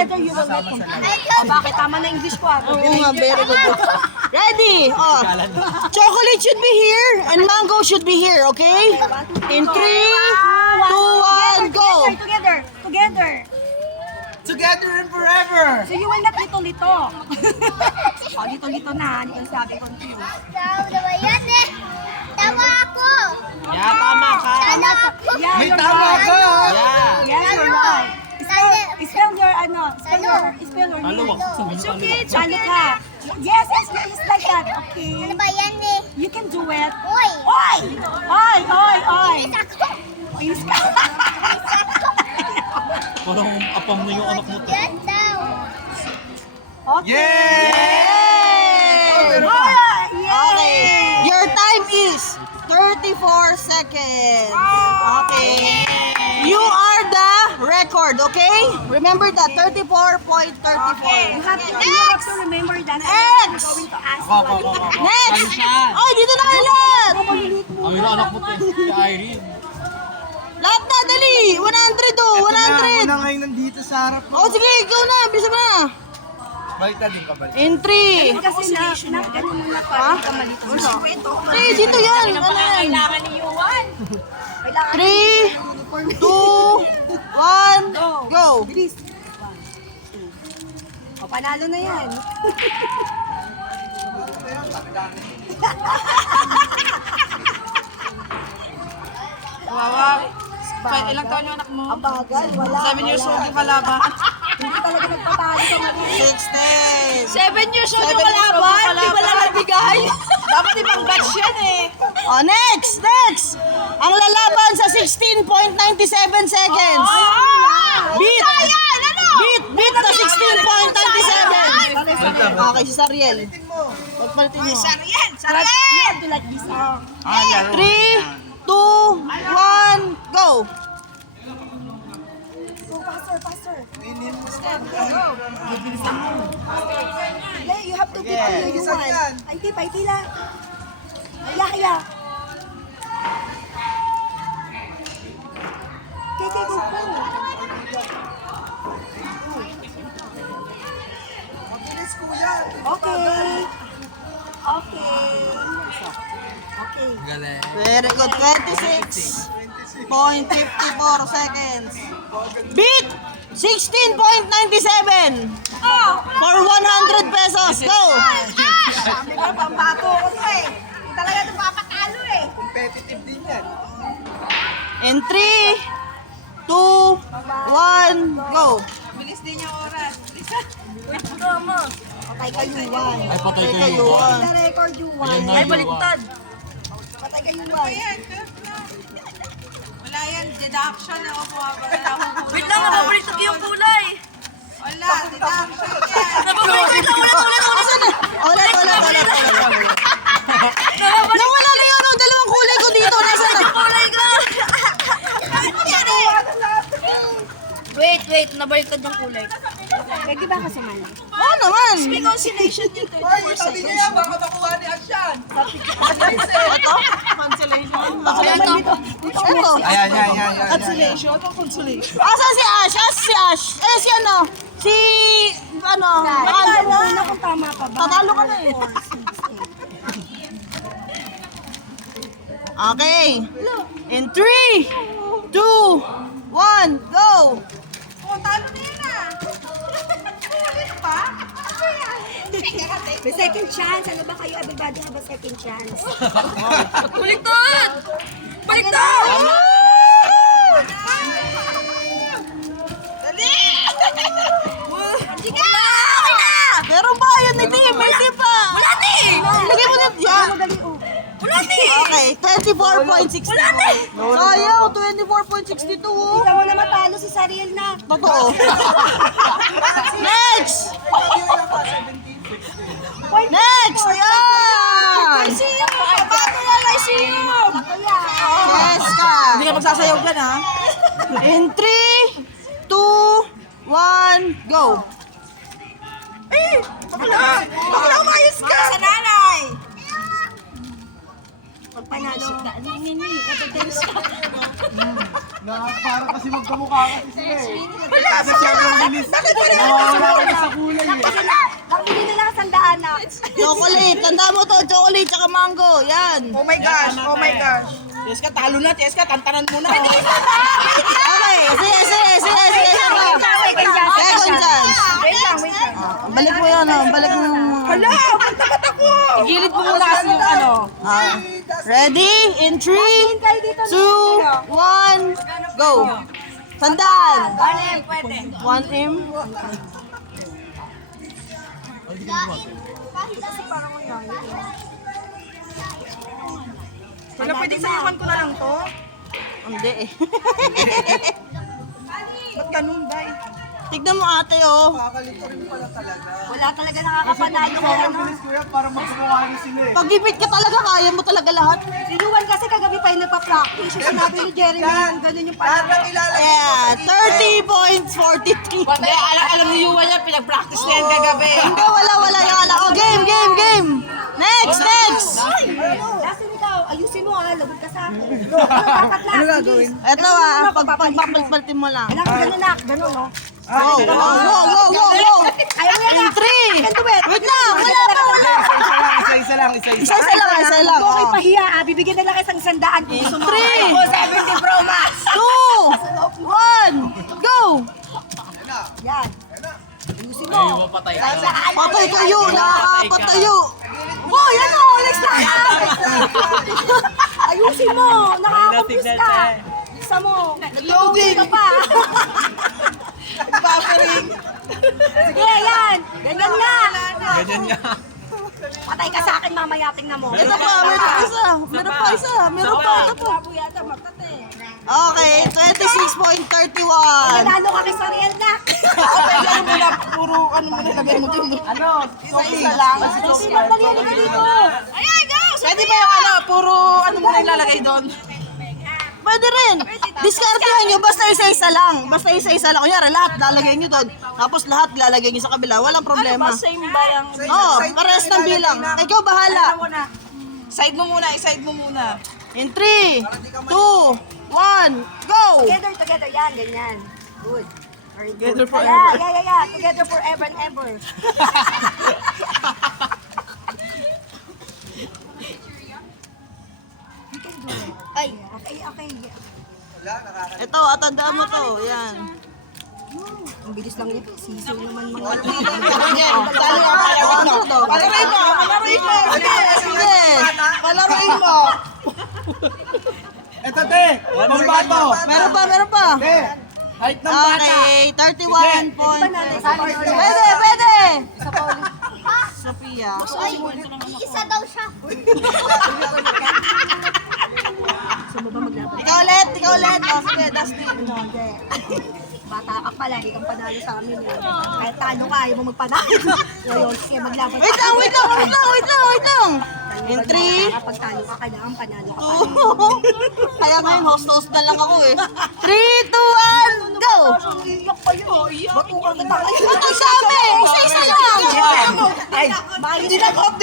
together, you will make complete. Bakit? Tama na English ko ah. Oo nga, very good. Ready? Oh. Chocolate should be here and mango should be here, okay? In 3, 2, 1, go! Together, together. Together and forever! So you will not lito-lito. Oh, lito-lito na. Hindi ka sabi confused. Tama yan eh. Tama ako. Yeah, tama ka! Tama ako. Yeah, May you're tama right. ka! Yes, you're right. Spell your ano. Spell your Ano name. ba? It's okay. Chalo ka. Yes, it's like that. Okay. Ano ba yan eh? You can do it. Uy. Oy! Oy! Oy! Oy! Isa ko. Please ka. Parang apam na yung anak mo. Yan daw. Okay. Yay! Ah, Okay. yay! Your time is 34 seconds. Okay. You are the record, okay? Remember that, 34.34. Okay. You have to remember that. X. I'm going to ask Ako. you. Next! Ay, dito na kayo lahat! Ang ino anak mo to eh. Si Irene. Lahat na, dali! 100 oh, 100! Ako na ngayon nandito sa harap mo. Oh, sige, ikaw na, bilisan mo na. Balik na din ka balik. In 3. Kasi na ganun muna pa. Hindi ka malito. Hey, dito yan. Ano yan? Kailangan ni Yuan. 3, 2, 1, go! Bilis. O, panalo na yan. Wawa. Ilang taon yung anak mo? Ang bagal, wala. 7 years old yung kalaban. Hindi talaga nagpapalo sa mali. 16. 7 years old 7 yung years old kalaban? yung Di ba lang kalaban. nabigay? Dapat ibang batch yan eh. Oh, next! Ang lalaban sa 16.97 seconds. Beat! Beat na 16.97. Okay, si Sariel. Magpalitin mo. Sariel! You have to like this. 3, 2, 1, go! Go faster, faster. You have to keep on you want. Ay, di, paitila. Kaya. Okay, go. Mabilis ko yan! Okay. Galing. Very good. 26.54 seconds. Beat! 16.97 for 100 pesos. Go! Sabi ko, pambato ko eh. Hindi talaga ito papatalo eh. Competitive din yan. In 3, 2, 1, go! Bilis din yung oras. Patay kayo, Juan. Ay, patay Kayo, kayo. Juan. The record, Juan. Ayun na, Ay, Juan. baliktad. Patay kayo, Juan. Wala yan, deduction. Ako pumapala. Wait lang, nababaliktad yung kulay. Wala, deduction yan. Nababaliktad, Ulit. Nawala na yun. Ang dalawang kulay ko dito. Nasaan na? kulay ka. Wait, nabaliktad yung kulay. Pwede ba kasama? Oo naman. May consolation yun. Sabi niya yan, baka makuha ni Asyan. Ito? Consolation. Ito. Ayan. Consolation. Asan si Ash? Si Ash. Si ano? Si... Ano? Alam mo na kung tama pa ba? Tatalo ka na eh. Okay. In 3, 2, 1, go! Talo na yun ah. Ulit pa? Ano yan? May second chance. Ano ba kayo? Everybody have a second chance. Baliktad! Baliktad! Dali! Sige na! Okay na! Meron ba? Yun, hindi. May di pa. Wala na eh! Lagay mo na yan. Madali, oh. Wala na eh! Okay, 24.62. Sayaw, 24.62. Oh. Kita mo na matalo si Sariel na. Totoo. Next! Next! Ayan! Papato na lang siyo! Yes ka. Hindi ka magsasayaw dyan ha? In 3, 2, 1, go! Bakla umayos ka! Sa nanay! Pag panalo. Para kasi magkamukha kasi sila eh. Kasi sobrang bilis. Nawawala ka na sa kulay eh. Nagbili nila ang sandaan na. Chocolate. Tanda mo to. Chocolate tsaka mango. Yan. Oh my gosh, oh my gosh. Cheska, talo na. Cheska, tantanan mo na. Okay. Sige. Second chance. Wait lang. Balik mo yan. Balik mo. Hala, magtapat ako. Igilit mo muna kasi yung ano. Ready? In 3, 2, 1, go. Tandaan. 1M, pwede. 1M. Wala, pwedeng sayuan ko na lang to. Hindi eh. Ba't ganun, bay? Tignan mo ate oh. Kakalito rin pala talaga. Wala talaga nakakapanalo ko Sobrang ano. bilis kuya para magkamukha rin sila eh. Pag ibig ka talaga, kaya mo talaga lahat. Si Luan kasi kagabi pa yung nagpa-practice. Yung sinabi ni Jeremy, ganun yung Lahat panalo. ng ilalagay Yeah, 30 points, 43. Hindi, alam ni Yuwa yan, pinag-practice na yan kagabi. Hindi, wala yung ala. Oh, game. Next. Kasi ikaw, ayusin mo ah, lagot ka sa akin. Dapat lang. Ano gagawin? Eto pagpapalitin mo lang. Alam ko, ganun na. Ganun, no? Go. Ayaw mo yan In ah. 3. Can do it. Wait lang, wala pa. Isa-isa lang. Isa lang. Okay, Oh. pahiya ah. Bibigyan na lang isang sandaan kung gusto mo. 3, 70 Pro Max. 2, 1, go! Yan. Ayusin mo. Patay kayo, nakakapatayo. Oh, yan o. Next na. Ayusin mo. Nakakakumpis ka. Isa mo. Nag-loading ka pa. Buffering. Sige, yan. Ganyan nga. Ganyan nga. Patay ka sa akin mamaya. Tingnan mo. Ito pa, meron pa isa. Ito pa. Okay, 26.31. Nanalo ka kay Sariel na. Ano mo na, puro ano mo nilagay mo dun. Isa lang. Dali ka dito. Pwede ba yung ano, puro ano mo na ilalagay doon? Pwede rin. Diskartehan nyo, basta isa-isa lang. Kunyari, lahat lalagay nyo doon. Tapos lahat lalagay nyo sa kabila. Walang problema. Same ba yung... Oo, parehas ng bilang. Ikaw bahala. Side mo muna, i-side mo muna. In 3, 2, 1, go! Together. Yan, ganyan. Good. Very good. Together forever. Yeah. Together forever and ever. Ay, okay. Ito, tandaan mo to. Yan. Ang bilis lang nito. Sisiw naman mga Sige, talo ang palaroin mo. Palaroin mo. Sige. Palaroin mo. Eto te, pambato. Meron pa. Te, height ng bata. Okay, 31 point. Pwede. Sophia. Ay, isa daw siya. Ikaw ulit. Oh, sige, Dustin. Bata ka pa, lagi kang panalo sa amin. Kahit talo ka, ayaw mo magpanalo. Ngayon, sige, maglaban. Wait lang. In 3, Kapag talo ka, kailangan panalo ka pa. 2, kaya ngayon, host na lang ako eh. 3, 2, 1, go! Iyak pa yun. Batukan kita kayo. Ito sabi, isa-isa lang. Ay, hindi na ako.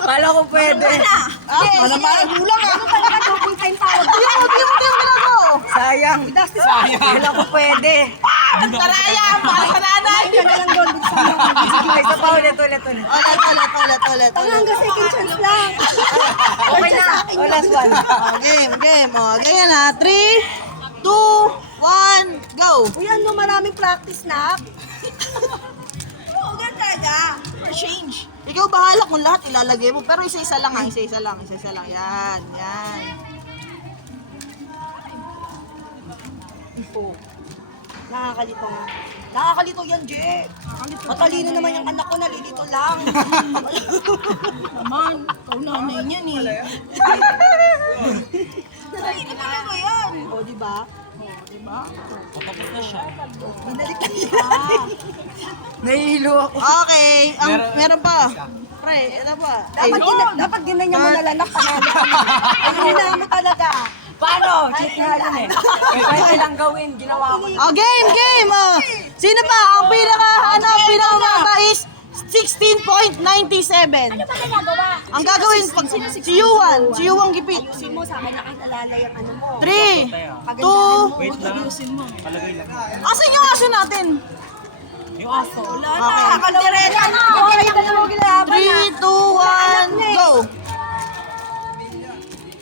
Kala ko pwede. Manamara gulang ah. Ano talaga, double time tawag. Di mo ginagawa. Sayang. Kala ko pwede. Nagtaraya, para sa nanay. Ay, ka na lang doon. Buksan mo. Isa pa ulit. Ulit. Hanggang second chance lang. Okay na. Oh, last one. Oh, game. Oh, ganyan ha. 3, 2, 1, go! Uy, ano, maraming practice na. Oo, ganun talaga. For change. Ikaw bahala kung lahat ilalagay mo. Pero isa-isa lang. Yan. Nakakalito nga. Nakakalito yan, Je. Matalino naman yung anak ko, nalilito lang. Naman, ikaw nanay niyan eh. Hindi pa na ba yan? O, diba? Binalik na siya. Nahihilo ako. Okay, meron pa. Pre, ito pa. Dapat ginanyan mo na lang na panalo. Ay, na mo talaga. Paano? Cheat nga yun eh. Kahit ilang gawin, ginawa ko. Oh, game. Oh. Sino pa? Ang pinakamababa is 60 16.97. Ano ba ginagawa? Ang gagawin, pag si Yuan gipit. Ayusin mo, sa akin nakikilala yung ano mo. 3, 2, asan yung aso natin? Yung aso. Wala na. Okay. Kaldereta na. Okay, ka na mo ginagawa. 3, 2, 1, go!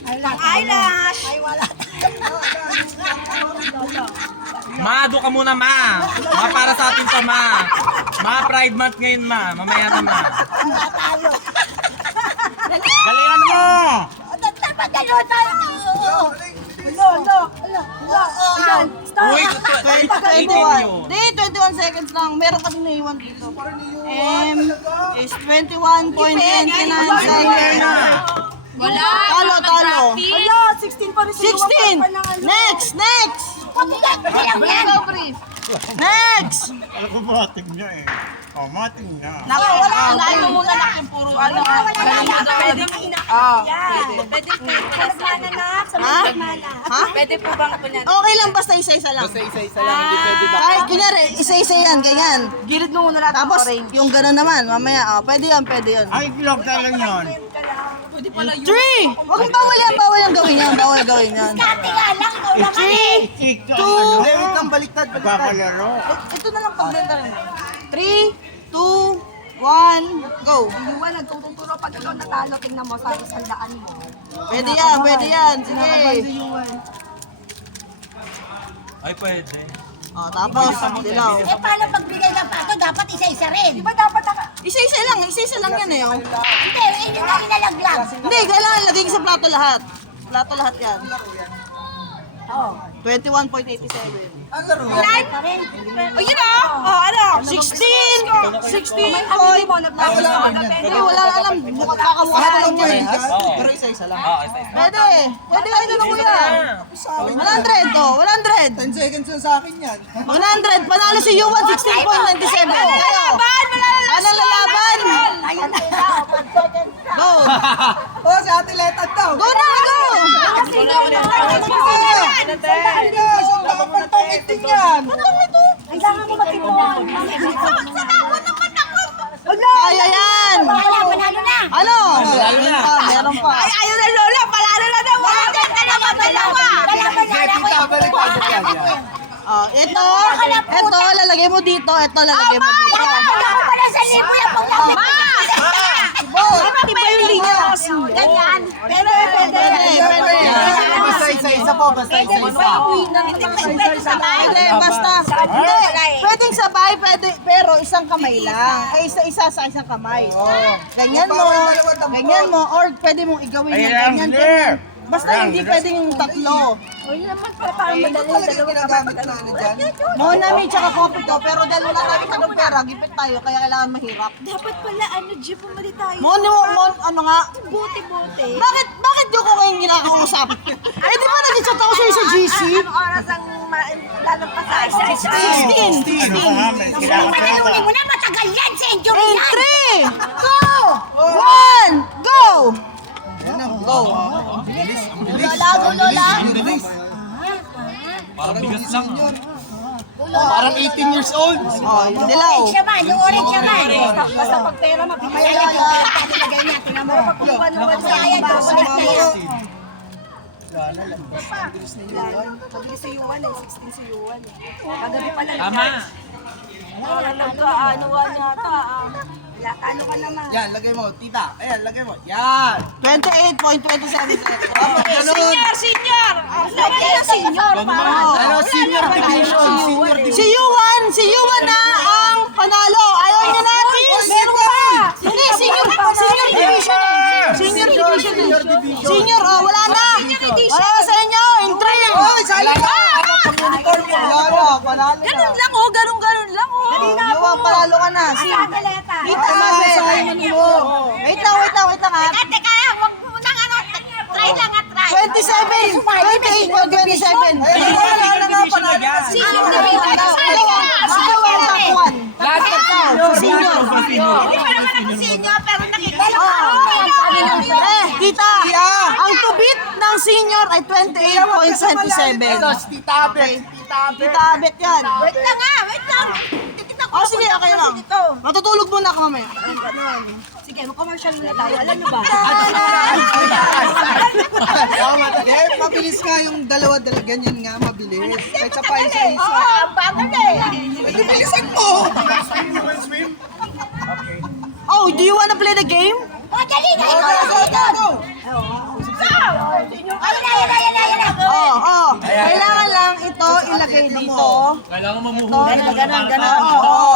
Eyelash. Ay, wala. Ma, doon ka muna, ma. Ma, para sa atin to, ma. Ma, Pride Month ngayon, ma. Mamaya na, ma. Galingan mo! Dapat gano'n tayo. Uy, 21. Di, 21 seconds lang. Meron kasi naiwan dito. M is 21.99 seconds. Wala. Talo. Wala, 16 pa rin si Yuan. 16! Next! Next! Alam ko mating niya eh. Oh, mating niya. Nako, Unahin mo muna na yung puro ano. Pwede Ha? Pwede po bang po niyan? Okay lang, basta isa-isa lang. Isa-isa lang, hindi pwede ba? Kahit kunyari, isa-isa yan, ganyan. Gilid mo muna lahat. Tapos, yung gano'n naman, mamaya, pwede yan. Ay, vlog lang yun. 3! Huwag mong bawal yan gawin yan. Bawal gawin yan. Dati nga lang, ikaw naman 3, eh. 2, Wait lang, baliktad. Nagkakalaro. ito na lang pag-blender na. 3, 2, 1, go! Yuan, nagtuturo pag ikaw natalo, tingnan mo sa isang daan mo. Pwede yan. Sige. Ay, pwede. O, tapos, dilaw. Eh, paano pagbigay ng pato? Dapat isa-isa rin. Di ba dapat Isa-isa lang yan eh. Oh. Hindi, yun yung inalaglag. Hindi, kailangan lagay sa plato lahat. Plato lahat yan. Oo. 21.87. O yun o! O ano? 16! 16 Hindi mo, Hindi, wala na alam. Bukat kakabukas na lang yan. Pero isa-isa lang. Oo, isa-isa. Pwede. Pwede kayo na kuya. 100 to. 100. 10 seconds na sa akin yan. 100. Panalo si Yuan 16.97. Kayo. Anong lalaban? Ayun na. Go. Oh, si Ate Letad daw. Go na, go. Kailangan mo magkipuan. Kaya yan. Panalo na. Ano? Meron pa. Ay, ayaw na lola. Palalo na daw. Dalawa. Oh, ito lalagay mo dito. Ito lalagay mo dito. Kailangan pala sa libo yung pagkakit. Dapat iba yung linya. Ganyan. Pwede. Basta isa-isa po, basta isa-isa. Pwede, basta. Hindi, pwedeng sabay, pwede, pero isang kamay lang. Ay, isa-isa sa isang kamay. Ganyan mo, or pwede mong igawin yan, ganyan. Basta hindi pwedeng yung tatlo. Parang madali. Monami tsaka coffee to, pero dahil wala namin tanong pera, gipit tayo, kaya kailangan mahirap. Dapat pala, jeep pumali tayo. Ano nga? Buti-buti. Bakit di ko kayong ginakausap? Eh, di ba nag-chat ako sa'yo sa GC? Anong oras ang lalagpas sa 16. Panaluli mo na, matagal yan, century In yan. 3, 2, 1, go! Go. Parang bigas lang. Parang 18 years old. Oh, yung dilaw. Siya man, yung orange siya man. Basta pag pera, mabibigay Ayan, yung nilagay niya. Tingnan mo. Pagkukuha ng wala sa Ayan, kukulit na yan. Mabilis si Yuan eh, 16 si Yuan eh. Kagabi pala. Tama. Nagkaanuan yata. Talo ka naman. Yan, lagay mo. Tita. Ayan, lagay mo. Yan. 28.27 seconds. Senior! Ano, senior division. Si Yuan na ang panalo. Ayaw niya natin. Meron pa. Hindi, senior division eh. Senior division. Senior, wala na. Wala na sa inyo. In 3. Oh, Ganun lang oh, ganun lang oh. Yuan, panalo ka na. Dito, Mabel. Wait lang ha. Teka, huwag mo nang ano. Try lang at try. 28.27. Senior division. Sigaw ang tapuan. Senior. Hindi pa naman ako senior, pero nakita lang Tita, ang tubit ng senior ay 28.27. Tita Abet. Tita Abet yan. Wait lang. Titignan ko. Oh, sige, okay lang. Matutulog muna ako mamaya. Sige, mag-commercial muna tayo. Alam nyo ba? Mabilis nga yung dalawa, ganyan nga, mabilis. Kahit sa pa isa. Ang bagal eh. Bilisan mo! Oh, do you wanna play the game? O, dali na ito. Kailangan lang ito ilagay dito. Kailangan mamuhuli. Ganon.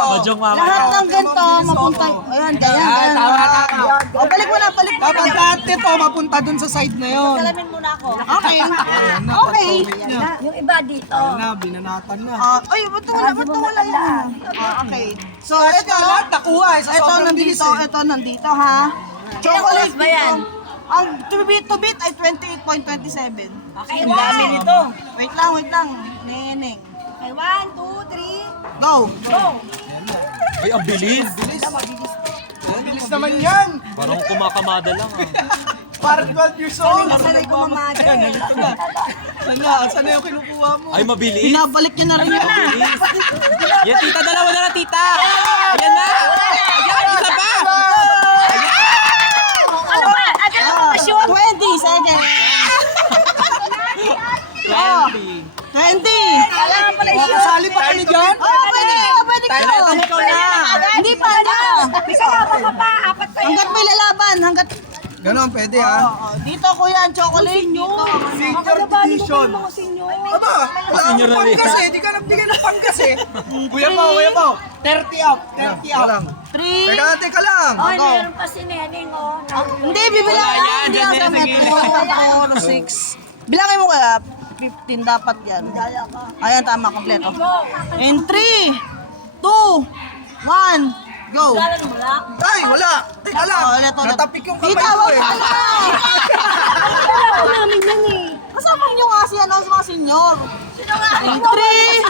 Madyong mama. Lahat ng ganito, mapunta. Ayan, ganyan. O, balik mo na. Kapag lahat ito, mapunta dun sa side na yun. Salamin muna ako. Okay. Okay. Yung iba dito. Na, binanatan na. Ay, ba't wala yan? Okay. So, ito, Lahat nakuha, sa ito sobrang bilis nandito, eh. ito nandito, ha? Chocolate ba yan? dito. Ang to beat ay 28.27. Okay, ang dami nito. Wait lang. Neneng. Okay, 1, 2, 3. Go. Ay, ang bilis. Bilis naman yan! Parang kumakamada lang Parang 12 years old! Nasanay ko mamaga eh. Saan na yung kinukuha mo? Ay, mabilis. Binabalik niya na rin yun. Mabilis. Yan, tita. Dalawa na, tita. Ayan na. Ayan, isa pa. Ano ba? Agad mo ba shoot? 20 seconds. 20. 20. Kailangan pala i-shoot. Kasali pa kami dyan? Pwede ka. Ikaw na. Hindi pa. Isa ka pa, apat pa Hanggat may lalaban, hanggat... Ganon, pwede ha. Dito kuya, ang chocolate. Dito. Senior edition. Aba, wala Senior akong na rin. panggas eh. Di ka nagbigay ng panggas eh. Kuya mo. 30 up. 30 up. 3. Teka lang. Ay, meron pa si Neneng, oh. Hindi, bibilang. Wala yan, Hindi dyan, ako sa sige. metro. 6. Bilangin mo kaya, 15 dapat yan. Ayan, tama, kompleto. In 3, 2, 1, go. Ay, wala. Teka lang. ulit. Natapik yung kamay Tita, ko wag eh. ka na. Kailangan namin yan eh. Kasama nyo nga si ano, sa mga senior. In 3,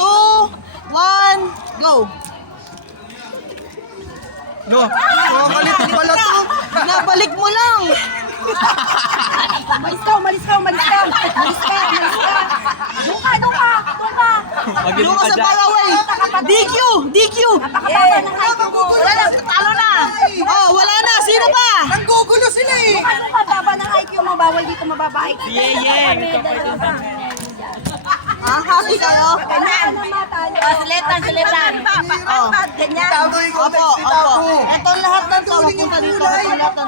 2, 1, go. No, makalit pala to. Nabalik mo lang. Umalis ka. Doon ka. Magaling Doon ka ka sa dyan. Paraway. DQ. Napakababa ng height mo. Wala na, talo na. Oh, wala na. Sino pa? Nanggugulo sila eh. Ano ka, baba ng height yung mabawal dito mababa height. Hati kayo? Ganyan. Sulitan. Oh. Ganyan. Tamo yung Opo. Ito lahat ng to, mapunta dito. Mapunta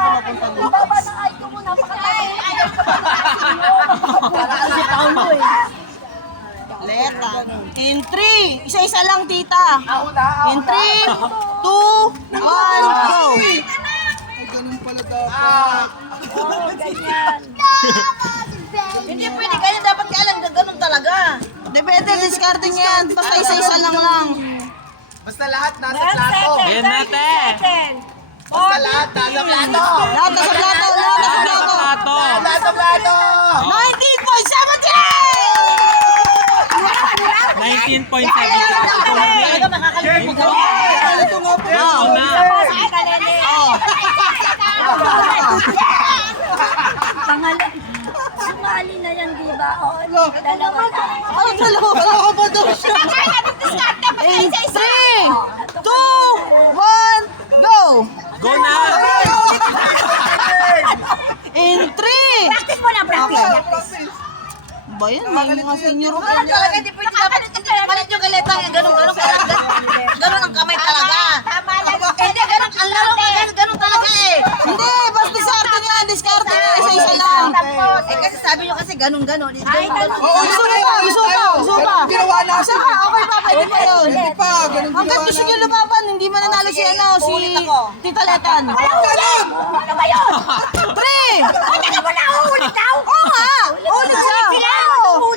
dito. Baba ng height mo, napakatayo. Para ano si Paulo eh. Leta. In 3. Isa-isa lang, tita. In 3, 2, 1, go. Ay, ganun pala dapat. Hindi pwede ganyan, dapat ka alam, ganun talaga. Depende, discarding yan. Basta isa-isa lang. Basta lahat nasa plato. Ayan natin. Basta lahat nasa plato. Lahat na sa plato. Tato. Nasa plato. 19.7. 19.7. Ito nga po. Ikaw na. Sumali na yan, di ba? O, dalawa tayo. Ay, dalawa ba daw siya? In 3, 2, 1, go! Go na. In 3! Practice mo na, practice. Ba yan? May mga senior ko. Wala talaga, hindi pwede dapat. Malit yung galeta, ganun. Ganun ang kamay talaga. Hindi, ganun. Ang laro ka, ganun talaga eh. Hindi, basta discarding yan. Discarding yan. Isa-isa lang. Eh kasi sabi nyo kasi ganun. Ay, iso pa. Ginawa na Isa pa, okay pa, pwede pa yun. Hindi pa, ganun Hanggat gusto nyo lumaban, hindi mananalo si Tita Letan. Ganun! Ano ba yun? 3! Hindi mo na uulit daw. Oo nga! Ulit siya! Oo.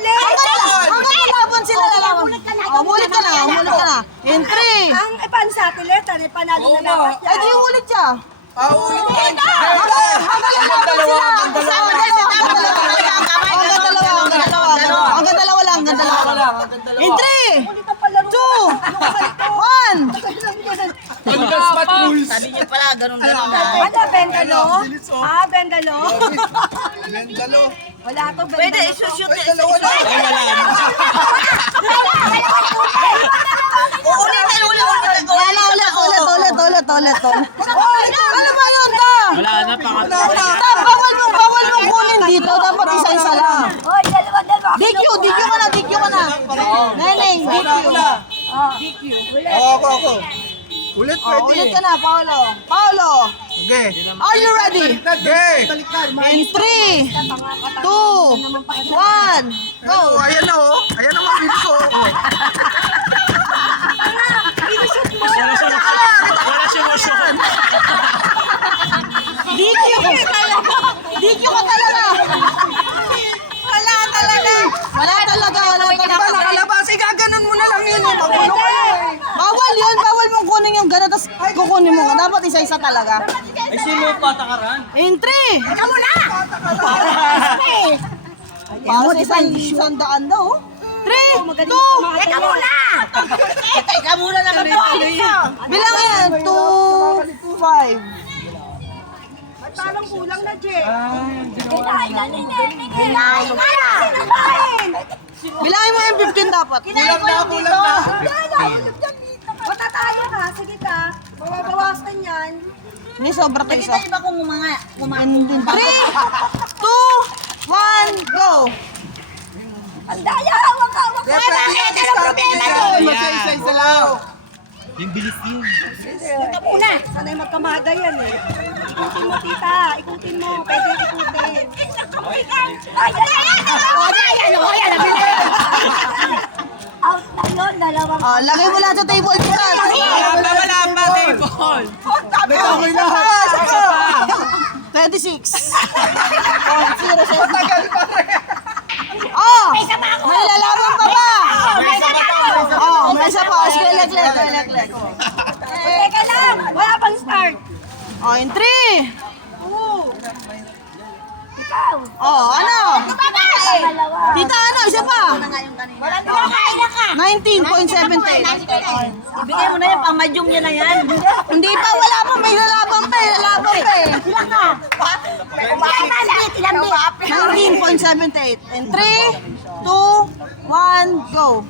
Hanggat malaban sila lalaban. Umulit ka na. In 3! Ang paano sa atin, Leta, panalo na dapat Ay, di ulit siya. Ulit pa rin siya. Hanggang dalawa lang. In 3, 2, 1. Hanggang spot rules. Sabi nyo pala, ganun. Ano, Bendalo? Bendalo? Bendalo. Wala to, Bendalo. Pwede, isushoot. Ay, dalawa na. Ay, wala na. Ulit. Ulit. karton. Oy, ano ba yun, ta? Wala na, pangatlo. Ta, bawal mong kunin dito. Dapat isa-isa lang. Hoy, dalawa. DQ ka na. Neneng, DQ. Ako. Ulit Oh, pwede. ulit ka na, Paolo. Okay. Are you ready? Okay. In 3, 2, 1, go! Oh, ayan na oh. Ayan na mabilis oh. Wala siya motion. DQ ka talaga! Wala talaga! Nakalabas, gaganon mo na lang yun. Magulo ka na eh. Bawal mong kunin yung gano'n, tapos kukunin mo. Dapat isa-isa talaga. Ay, sino patakaran? In 3! Ikaw muna! Para sa isang daan daw. 3, 2, Teka muna! Teka muna naman po! bilang yan. 2, 5. Parang kulang na, Je. Bilangin mo yung 15 dapat. Kulang na. Bata tayo ka, sige ka. Mababawasan yan. Hindi, sobra to isa. Nakita niyo ba kung kumain? 3, 2, 1, go! Ang daya, hawak ka. Isa-isa lang. Yung bilis yun. Sanay magkamaga yan eh. Ikutin mo, tita. Ikutin mo. Pwede ikutin. Out na yun, dalawang. Oh, lagay mo lahat sa table ko lang. Wala pa, table. May lahat. 26. Oh, 0, 7. Oh, may lalaban pa ba? Oh, may isa pa. Sige, leg. Teka lang, wala pang start. Oh, in 3. Ikaw. Oh, ano? Dalawa. Tita, ano? Isa pa. Walang kumakain na ka! 19.78. Ibigay mo na yan, pamadyong niya na yan. Hindi pa, wala pa. May lalaban pa eh. Sila ka! Tinambi! 19.78. In 3, 2, 1, go.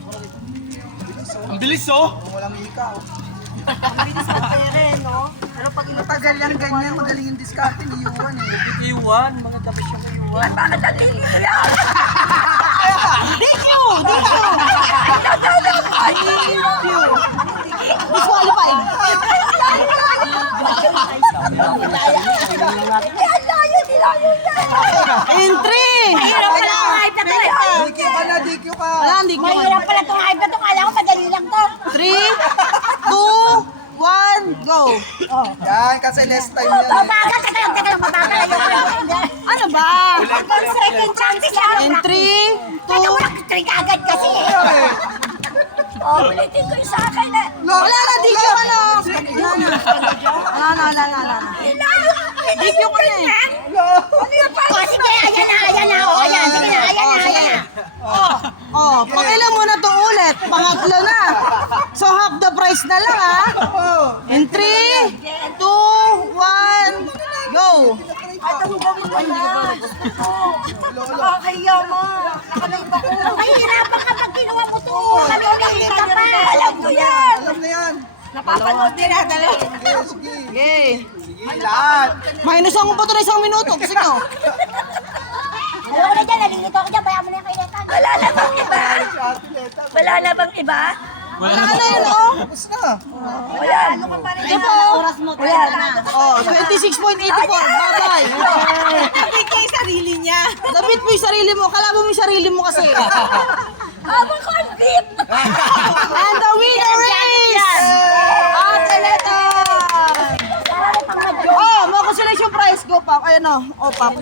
Ang bilis oh. Bilis magpere, no? Pero pag Matagal yan ganyan. Magaling yung diskarte ni Yuan eh. Iwan, maganda pa siya kay Iwan. DQ! Disqualified. In 3. DQ ka. Wala, hindi ko. Mahirap pala itong hype na ito. Kala ko madali lang to. 3, 2, 1, go. Yan, kasi less time yan eh. Mabagal, teka lang, mabagal. Ano ba? Hanggang second chance lang. In 3, 2, Teka mo lang, trick agad kasi. Oh, ulitin ko yung sa akin na. wala na, DQ ka na. Wala na. DQ ka na eh. O sige, ayan na. O, ayan. Sige na, ayan na. Oh, pakilang mo na itong ulit. Pangatlo na. So, half the price na lang, ha? In 3, 2, 1, go. Anong gawin mo na? Nakakahiya mo. Nakalipa ko. Mahirapan ka pag kinuha mo to. Mamimili ka pa. Alam ko yan. Alam na yan. Napapanood din natin. Sige. Okay. Sige, lahat. Minus ang pa ito na 1 minuto. Kasi nyo. Alam ko na dyan, nalilito ako dyan. Bayan mo na yung kailetan. Wala na bang iba? Wala na bang iba? Wala na yun, oh. Tapos na. Wala. Ano ka pa rin? Oras mo, wala na. Oh, 26.84. Bye-bye. Nabit niya yung sarili niya. Dabit mo yung sarili mo. Kalaban mo yung sarili mo kasi. Habang ko ang beep. And the winner is... Atleta! Oh, mga consolation prize. Go, Pap. Ayan o. Oh, Pap.